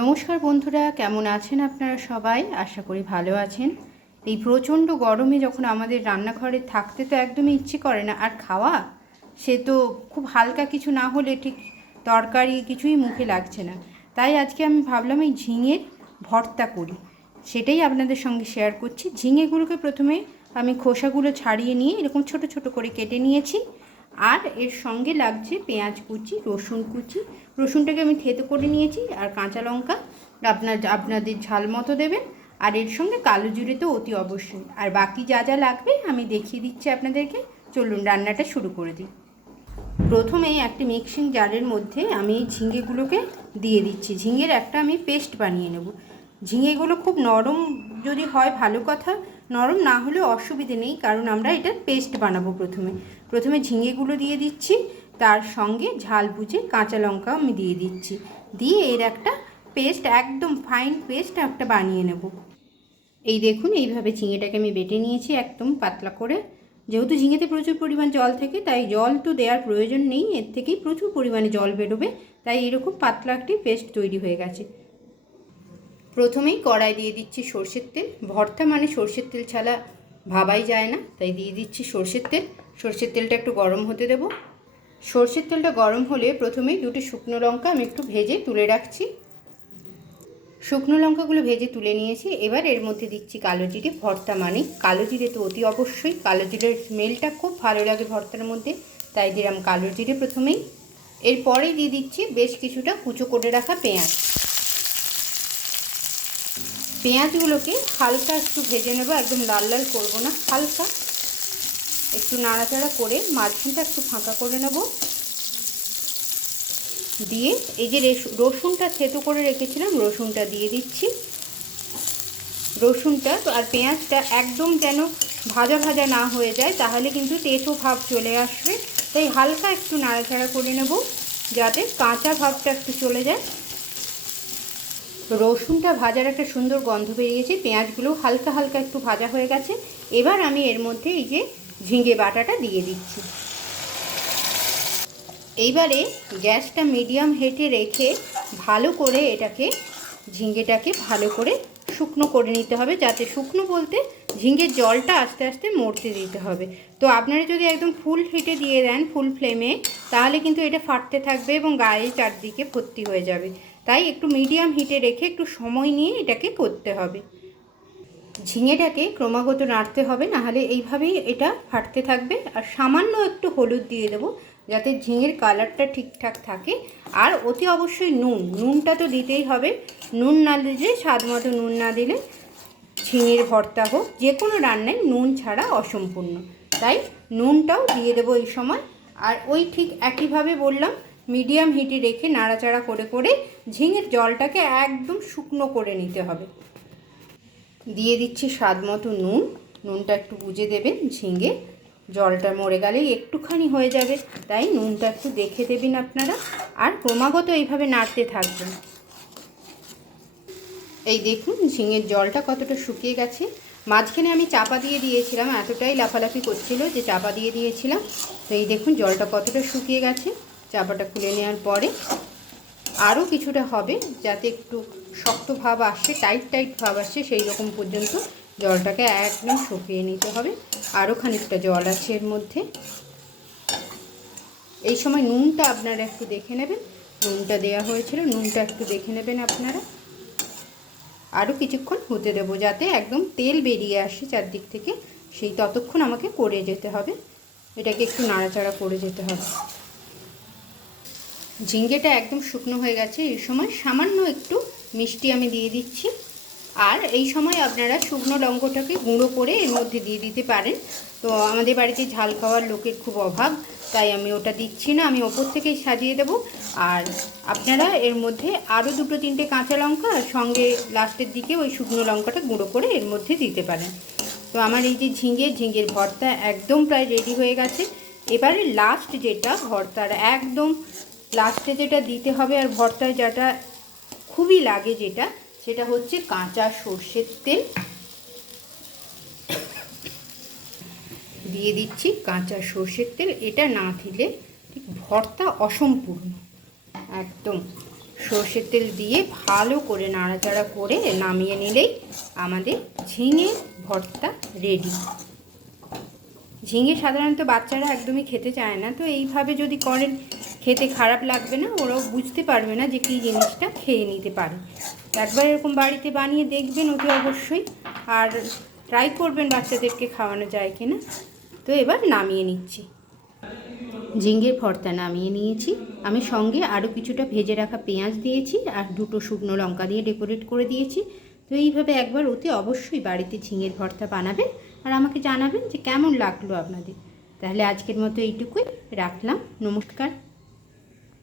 নমস্কার বন্ধুরা, কেমন আছেন আপনারা সবাই? আশা করি ভালো আছেন। এই প্রচণ্ড গরমে যখন আমাদের রান্নাঘরে থাকতে তো একদমই ইচ্ছে করে না, আর খাওয়া? সে তো খুব হালকা কিছু না হলে ঠিক তরকারি কিছুই মুখে লাগছে না। তাই আজকে আমি ভাবলাম এই ঝিঙের ভর্তা করি। সেটাই আপনাদের সঙ্গে শেয়ার করছি। ঝিঙেগুলোকে প্রথমে আমি খোসাগুলো ছাড়িয়ে নিয়ে এরকম ছোট ছোট করে কেটে নিয়েছি। আর এর সঙ্গে লাগছে পেঁয়াজ কুচি, রসুন কুচি। রসুনটাকে আমি থেতো করে নিয়েছি আর কাঁচা লঙ্কা। আপনার, আপনাদের ঝাল মতো দেবেন। আর এর সঙ্গে কালো জিরে তো অতি অবশ্যই। আর বাকি যা যা লাগবে আমি দেখিয়ে দিচ্ছি আপনাদেরকে। চলুন রান্নাটা শুরু করে দিই। প্রথমে একটি মিক্সিং জারের মধ্যে আমি এই ঝিঙেগুলোকে দিয়ে দিচ্ছি। ঝিঙের একটা আমি পেস্ট বানিয়ে নেব। ঝিঙেগুলো খুব নরম যদি হয়, ভালো কথা। নরম না হলে অসুবিধে নেই, কারণ আমরা এটার পেস্ট বানাবো প্রথমে। প্রথমে ঝিঙেগুলো দিয়ে দিচ্ছি, তার সঙ্গে ঝাল বুঝে কাঁচা লঙ্কা আমি দিয়ে দিচ্ছি। দিয়ে এর একটা পেস্ট একদম ফাইন পেস্ট একটা বানিয়ে নেব। এই দেখুন, এইভাবে ঝিঙেটাকে আমি বেটে নিয়েছি একদম পাতলা করে। যেহেতু ঝিঙেতে প্রচুর পরিমাণ জল থাকে, তাই জল তো দেওয়ার প্রয়োজন নেই, এর থেকেই প্রচুর পরিমাণে জল বেরোবে, তাই এরকম পাতলা একটি পেস্ট তৈরি হয়ে গেছে। প্রথমেই কড়াই দিয়ে দিচ্ছি সর্ষের তেল। ভর্তা মানে সর্ষের তেল ছাড়া ভাবাই যায় না, তাই দিয়ে দিচ্ছি সর্ষের তেল। সর্ষের তেলটা একটু গরম হতে দেব। সর্ষের তেলটা গরম হলে প্রথমেই দুটো শুকনো লঙ্কা আমি একটু ভেজে তুলে রাখছি। শুকনো লঙ্কাগুলো ভেজে তুলে নিয়েছি। এবার এর মধ্যে দিচ্ছি কালো জিরে। ভর্তা মানে কালো জিরে তো অতি অবশ্যই। কালো জিরের স্মেলটা খুব ভালো লাগে ভর্তার মধ্যে, তাই দিলাম কালো জিরে প্রথমেই। এরপরেই দিয়ে দিচ্ছি বেশ কিছুটা কুচো করে রাখা পেঁয়াজ। পেঁয়াজগুলোকে হালকা একটু ভেজে নেব, একদম লাল লাল করব না, হালকা। একটু নাড়াচাড়া করে মাঝখানটা একটু ফাঁকা করে নেব। দিয়ে এই যে রসুনটা থেতো করে রেখেছিলাম, রসুনটা দিয়ে দিচ্ছি। রসুনটা আর পেঁয়াজটা একদম যেন ভাজা ভাজা না হয়ে যায়, তাহলে কিন্তু তেতো ভাব চলে আসবে। তাই হালকা একটু নাড়াচাড়া করে নেব, যাতে কাঁচা ভাবটা একটু চলে যায়। রসুনটা ভাজার একটা সুন্দর গন্ধ বেরিয়েছে পেঁয়াজগুলো হালকা হালকা একটু ভাজা হয়ে গেছে। এবার আমি এর মধ্যে এই যে ঝিঙে বাটাটা দিয়ে দিচ্ছি। এইবারে গ্যাসটা মিডিয়াম হেটে রেখে ভালো করে এটাকে ঝিঙ্গেটাকে ভালো করে শুকনো করে নিতে হবে, যাতে শুকনো বলতে ঝিঙ্গের জলটা আস্তে আস্তে মরতে দিতে হবে। তো আপনারা যদি একদম ফুল হিটে দিয়ে দেন, ফুল ফ্লেমে, তাহলে কিন্তু এটা ফাটতে থাকবে এবং গায়ে চারদিকে ভর্তি হয়ে যাবে। তাই একটু মিডিয়াম হিটে রেখে একটু সময় নিয়ে এটাকে করতে হবে। ঝিঙেটাকে ক্রমাগত নাড়তে হবে, নাহলে এইভাবেই এটা ফাটতে থাকবে। আর সামান্য একটু হলুদ দিয়ে দেবো, যাতে ঝিঙের কালারটা ঠিকঠাক থাকে। আর অতি অবশ্যই নুন, নুনটা তো দিতেই হবে। নুন না দিলে, স্বাদ মতো নুন না দিলে ঝিঙের ভর্তা হোক, যে কোনো রান্নায় নুন ছাড়া অসম্পূর্ণ। তাই নুনটাও দিয়ে দেবো এই সময়। আর ওই ঠিক একইভাবে বললাম মিডিয়াম হিটে রেখে নাড়াচাড়া করে করে ঝিঙের জলটাকে একদম শুকনো করে নিতে হবে। দিয়ে দিচ্ছি স্বাদ মতো নুন। নুনটা একটু বুঝে দেবেন ঝিঙে। জলটা মরে গেলেই একটুখানি হয়ে যাবে। তাই নুনটা একটু দেখে দেবেন আপনারা। আর ক্রমাগত এইভাবে নাড়তে থাকবেন। এই দেখুন, ঝিঙের জলটা কতটা শুকিয়ে গেছে। মাঝখানে আমি চাপা দিয়ে দিয়েছিলাম, এতটাই লাফালাফি করছিল যে চাপা দিয়ে দিয়েছিলাম। তো এই দেখুন, জলটা কতটা শুকিয়ে গেছে। চাপাটা খুলে নেওয়ার পরে আরও কিছুটা হবে যাতে একটু শক্ত ভাব আসছে টাইট টাইট ভাব আসছে সেই রকম পর্যন্ত জলটাকে একদম শুকিয়ে নিতে হবে। আরও খানিকটা জল আছে এর মধ্যে। এই সময় নুনটা আপনারা একটু দেখে নেবেন। নুনটা দেওয়া হয়েছিল, নুনটা একটু দেখে নেবেন আপনারা। আরও কিছুক্ষণ হতে দেবো যাতে একদম তেল বেরিয়ে আসে চারদিক থেকে। সেই ততক্ষণ আমাকে করে যেতে হবে। এটাকে একটু নাড়াচাড়া করে যেতে হবে। ঝিঙ্গেটা একদম শুকনো হয়ে গেছে। এই সময় সামান্য একটু মিষ্টি আমি দিয়ে দিচ্ছি। আর এই সময় আপনারা শুকনো লঙ্কাটাকে গুঁড়ো করে এর মধ্যে দিয়ে দিতে পারেন। তো আমাদের বাড়িতে ঝাল খাওয়ার লোকের খুব অভাব, তাই আমি ওটা দিচ্ছি না, আমি ওপর থেকেই সাজিয়ে দেব। আর আপনারা এর মধ্যে আরও দুটো তিনটে কাঁচা লঙ্কা আর সঙ্গে লাস্টের দিকে ওই শুকনো লঙ্কাটা গুঁড়ো করে এর মধ্যে দিতে পারেন। তো আমার এই যে ঝিঙে, ঝিঙের ভর্তা একদম প্রায় রেডি হয়ে গেছে। এবারে লাস্ট যেটা ভর্তার একদম লাস্টে যেটা দিতে হবে আর ভর্তায় যেটা খুবই লাগে যেটা, সেটা হচ্ছে কাঁচা সর্ষের তেল। দিয়ে দিচ্ছি কাঁচা সর্ষের তেল। এটা না দিলে ঠিক ভর্তা অসম্পূর্ণ। একদম সর্ষের তেল দিয়ে ভালো করে নাড়াচাড়া করে নামিয়ে নিলেই আমাদের ঝিঙে ভর্তা রেডি ঝিঙে সাধারণত বাচ্চারা একদমই খেতে চায় না। তো এইভাবে যদি করেন খেতে খারাপ লাগবে না, ওরাও বুঝতে পারবে না যে কী জিনিসটা খেয়ে নিতে পারে। একবার এরকম বাড়িতে বানিয়ে দেখবেন অতি অবশ্যই, আর ট্রাই করবেন বাচ্চাদেরকে খাওয়ানো যায় কিনা। তো এবার নামিয়ে নিচ্ছি। ঝিঙ্গের ভর্তা নামিয়ে নিয়েছি। আমি সঙ্গে আরও কিছুটা ভেজে রাখা পেঁয়াজ দিয়েছি আর দুটো শুকনো লঙ্কা দিয়ে ডেকোরেট করে দিয়েছি। তো এইভাবে একবার অতি অবশ্যই বাড়িতে ঝিঙের ভর্তা বানাবেন আর আমাকে জানাবেন যে কেমন লাগল আপনাদের। তাহলে আজকের মতো এইটুকুই, রাখলাম, নমস্কার।